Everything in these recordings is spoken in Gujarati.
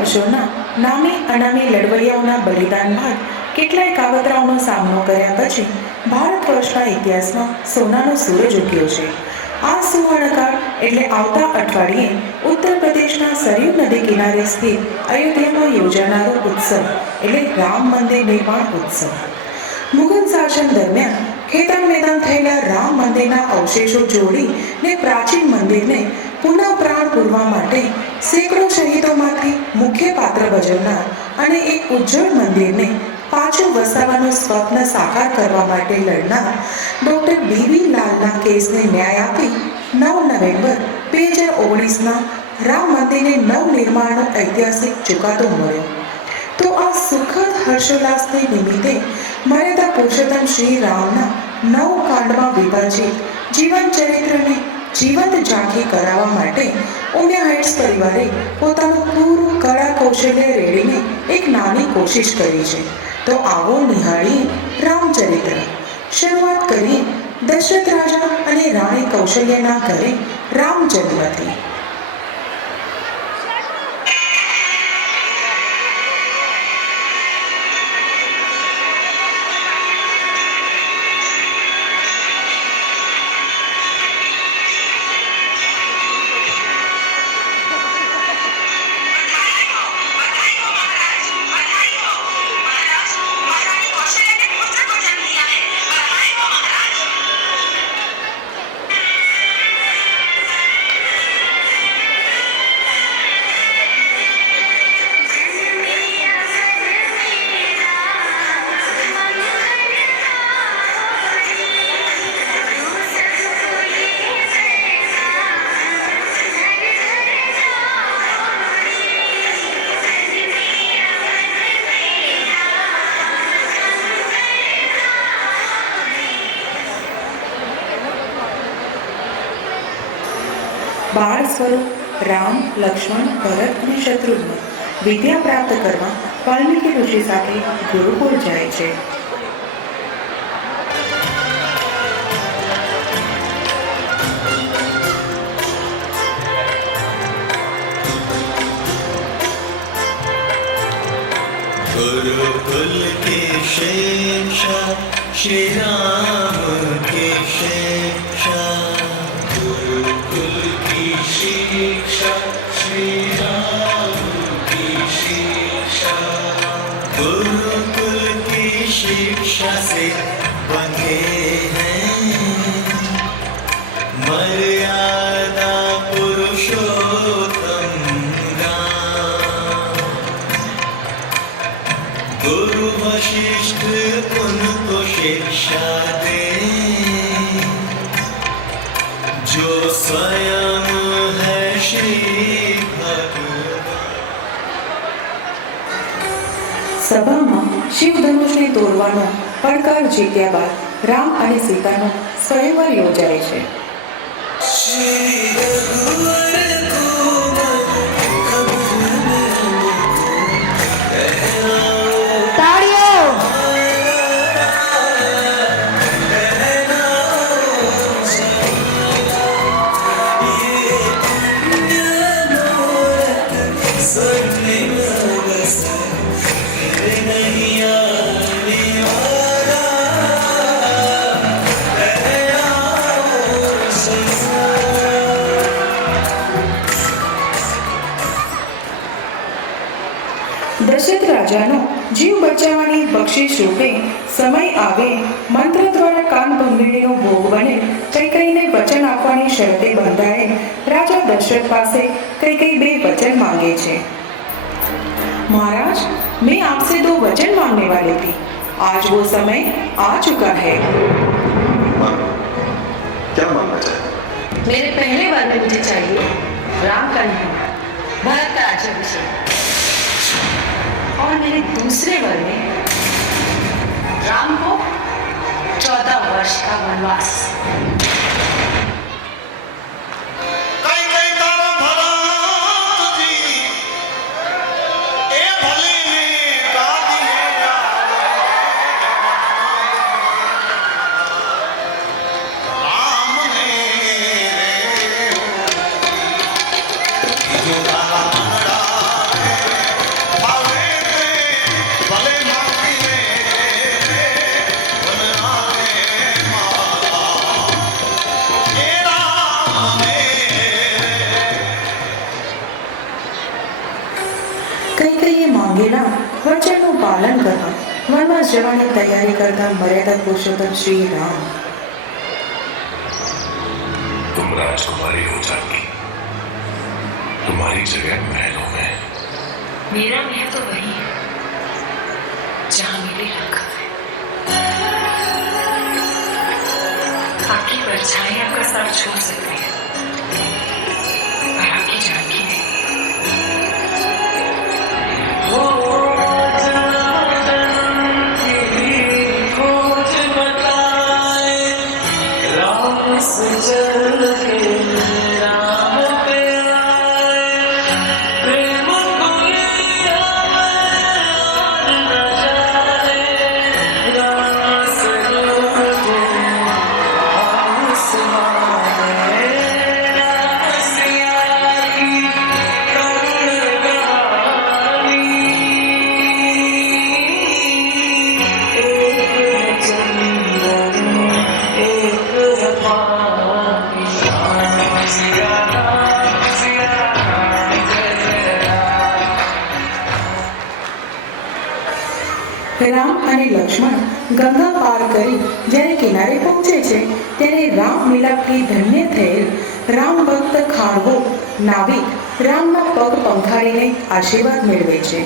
વર્ષોના નામે અનામે લડવૈયાઓના બલિદાન બાદ કેટલાય કાવતરાઓનો સામનો કર્યા પછી ભારત વર્ષના ઇતિહાસમાં સોનાનો સૂરજ ઉગ્યો છે. આ સુવર્ણકાળ એટલે આવતા અઠવાડિયે ઉત્તર પ્રદેશના સરયુ નદી કિનારે સ્થિત અયોધ્યામાં યોજાનારો ઉત્સવ એટલે રામ મંદિર નિર્માણ ઉત્સવ. મુઘલ શાસન દરમિયાન ખેતર મેદાન થયેલા રામ મંદિરના અવશેષો જોડીને પ્રાચીન મંદિરને પુનઃ પ્રાણ પૂરવા માટે સેંકડો શહીદોમાંથી મુખ્ય પાત્ર ભજવનાર અને એક ઉજ્જવળ મંદિરને પાછું વસાવવાનું સ્વપ્ન સાકાર કરવા માટે લડનાર ડૉક્ટર બીવી લાલના કેસને ન્યાય આપી નવ નવેમ્બર બે હજાર ઓગણીસના રામ મંદિરને નવનિર્માણનો ઐતિહાસિક ચુકાદો મળ્યો. તો આ સુખદ હર્ષોલ્લાસની નિમિત્તે મર્યાદા પુરુષોત્તમ શ્રી રામના નવ કાંડમાં વિભાજિત જીવન ચરિત્રને જીવંત ઝાંખી કરાવવા માટે ઉમિયા હાઇટ્સ પરિવારે પોતાનું પૂરું કળા કૌશલ્ય રેડીને એક નાની કોશિશ કરી છે. તો આવો નિહાળી રામચરિત્ર. શરૂઆત કરી દશરથ રાજા અને રાણી કૌશલ્યના ઘરે રામ બાળ સ્વરૂપ રામ લક્ષ્મણ ભરત અને શત્રુઘ્ન વિદ્યા પ્રાપ્ત કરવા વાલ્મીકી ઋષિ સાથે ગુરુકુળ જાય છે गुरुकुल के शेषा श्री राम के शेषा गुरुकुल की शिक्षा से बंधे સભામાં શિવધનુષને તોડવાનો પડકાર જીત્યા બાદ રામ અને સીતાનો સ્વયંવર યોજાય છે. બક્ષિસ રૂપે સમય આવે મંત્ર દ્વારા કાન ભંગીણીનો ભોગ બને કૈકેયીને વચન આપવાની શરતે બંધાયેલ રાજા દશરથ પાસે કૈકેયી બે વચન માંગે છે महाराज मैं आपसे दो वचन मांगने वाली थी आज वो समय आ चुका है मांगो क्या मांगना चाहते मेरे पहले वर में मुझे चाहिए राम का नहीं भरत का राज्याभिषेक और मेरे दूसरे वर में ранку чудовишка в вас. વનવાસ જવાની તૈયારી કરતા મર્યાદા પુરુષોત્તમ શ્રી રામ तुम राजकुमारी हो जाती तुम्हारी जगह महलों में मेरा महल तो वही है जहां मेरे राघव है आपकी परछाई आपका साथ छोड़ सकती है રામ અને લક્ષ્મણ ગંગા પાર કરી જ્યારે કિનારે પહોંચે છે, ત્યારે રામ મિલાપથી ધન્ય થયેલ રામ ભક્ત ખારવો નાવિક રામના પગ પંખાળીને આશીર્વાદ મેળવે છે.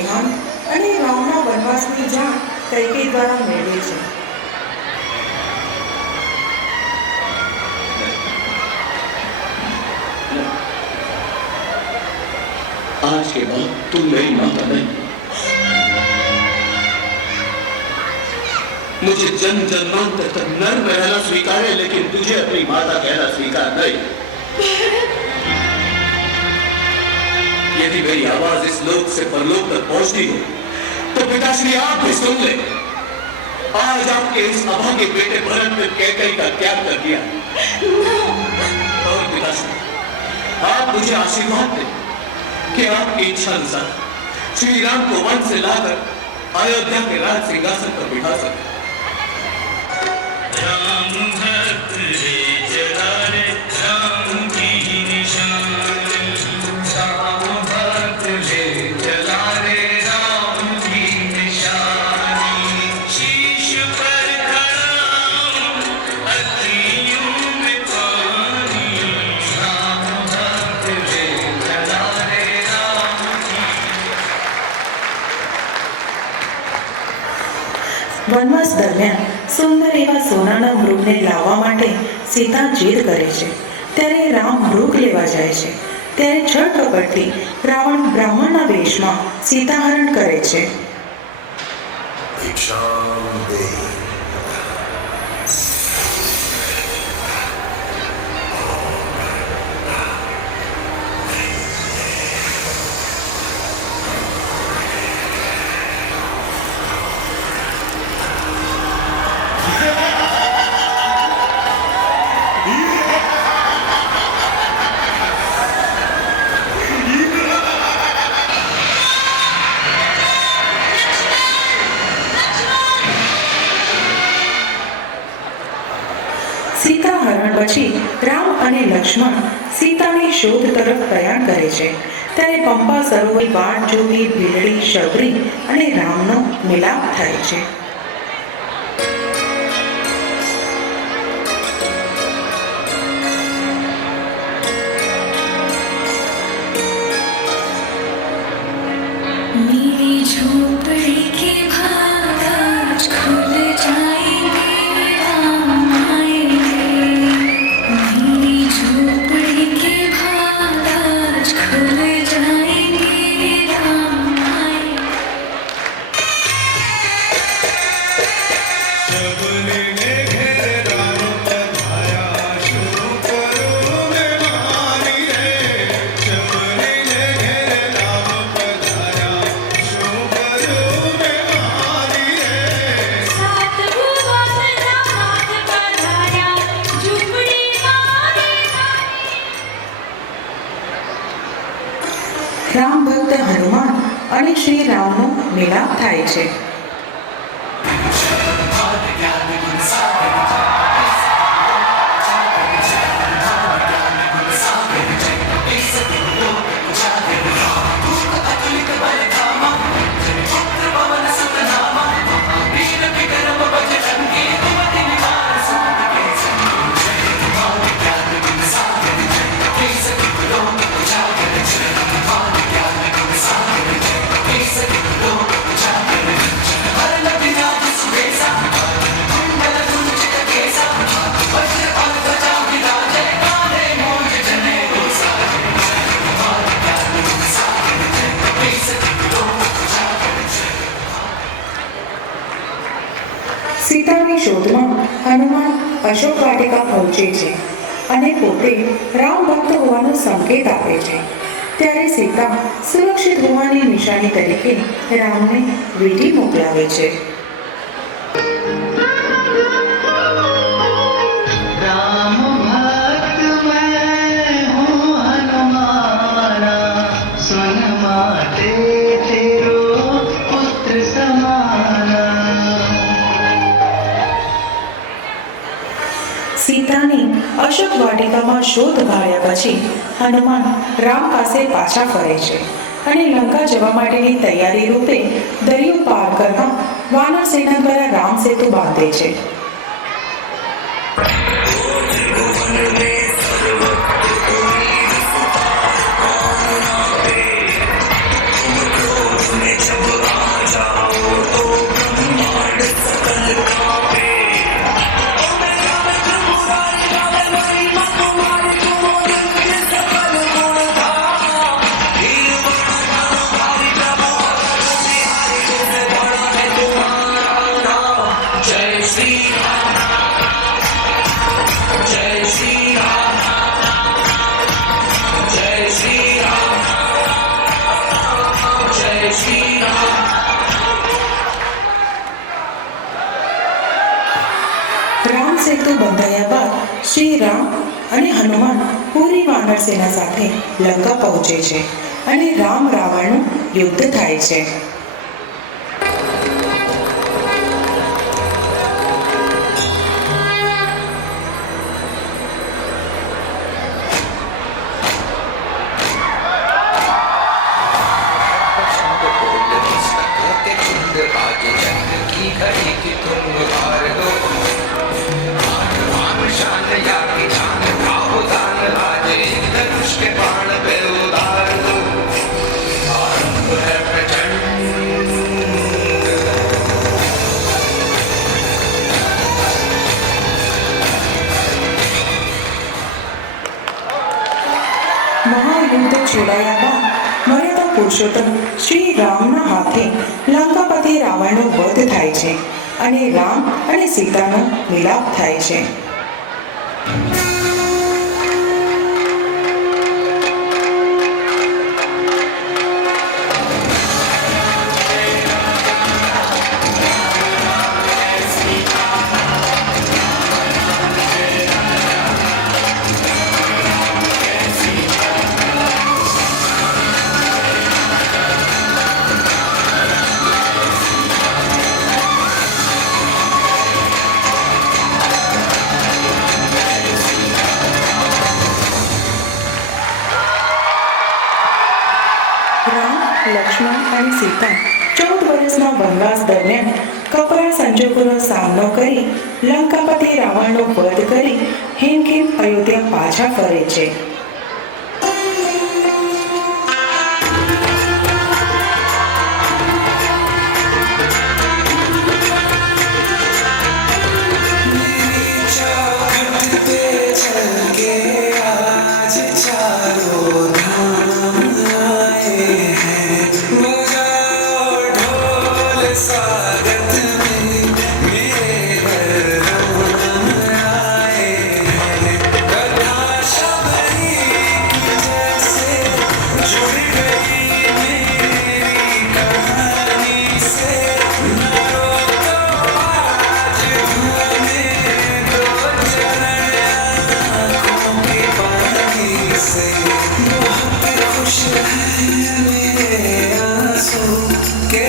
રાજાનો દેહાંત અને રામના વનવાસની જાણ કૈકેયી દ્વારા મેળવે છે आज के बाद तुम मेरी माता नहीं मुझे जन्म जन्मांतर तक नर में रहना स्वीकार है लेकिन तुझे अपनी माता कहना स्वीकार नहीं यदि मेरी आवाज़ इस लोक से परलोक तक पहुँचती हो। तो पिताश्री, आप भी सुन ले। आज आपके इस अभागे बेटे भरत ने कैकई का त्याग कर दिया। और पिताश्री, आप मुझे आशीर्वाद दें कि आपकी इच्छा अनुसार श्री राम को वन से लाकर अयोध्या के राज सिंहासन पर बिठा सके। राम भक्त વનવાસ દરમિયાન સુંદર એવા સોનાના મૃગને લાવવા માટે સીતા જીદ કરે છે. ત્યારે રામ મૃગ લેવા જાય છે. ત્યારે જળ કપટથી રાવણ બ્રાહ્મણના વેશમાં સીતાહરણ કરે છે. તરફ પ્રયાણ કરે છે. ત્યારે પંપા સરોવર વાટ જોવી ભીલડી, શબરી અને રામનો મિલાપ થાય છે. થાય છે અશોક વાટિકા પહોંચે છે અને પોતે રામ ભક્ત હોવાનો સંકેત આપે છે. ત્યારે સીતા સુરક્ષિત હોવાની નિશાની તરીકે રામને વીટી મોકલાવે છે. વાટિકામાં શોધ કાઢ્યા પછી હનુમાન રામ પાસે પાછા ફરે છે અને લંકા જવા માટેની તૈયારી રૂપે દરિયો પાર કરવા વાનર સેના દ્વારા રામ સેતુ બાંધે છે. અને હનુમાન પૂરી વાનર સેના સાથે લંકા પહોંચે છે અને રામ રાવણનું યુદ્ધ થાય છે. બાદ મર્યાદા પુરુષોત્તમ શ્રી રામના હાથે લંકાપતિ રાવણનો વધ થાય છે અને રામ અને સીતાનો મિલાપ થાય છે. સીતા ચૌદ વર્ષના વનવાસ દરમિયાન કપરા સંજોગોનો સામનો કરી લંકાપતિ રાવણનો વધ કરી હેમખેમ અયોધ્યા પાછા ફરે છે. खुश है मेरे आंसू के